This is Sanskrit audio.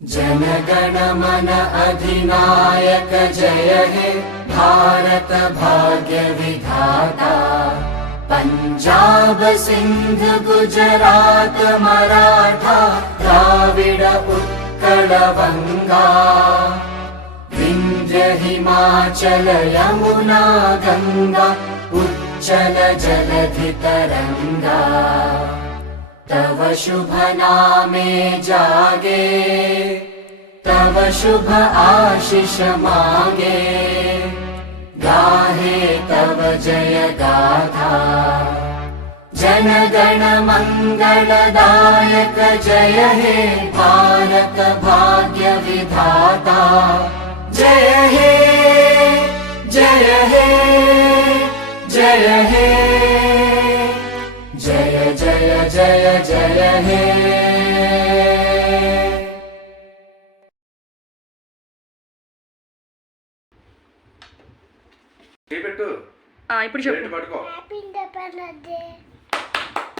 जनगण मन अधिनायक जय हे भारत भाग्य विधाता। पंजाब सिंध गुजरात मराठा द्राविड उत्कल बंगा। विंध्य हिमाचल यमुना गंगा उच्चल जलधि तरंगा। तव शुभ नामे जागे तव शुभ आशीष मागे। गाहे तव जय गाथा जनगण मंगलदायक जय हे भारत भाग्य विधाता। जय हे जय हे जय हे जय जय जय जय हे। ఇప్పుడు చెప్పు. Happy independence day.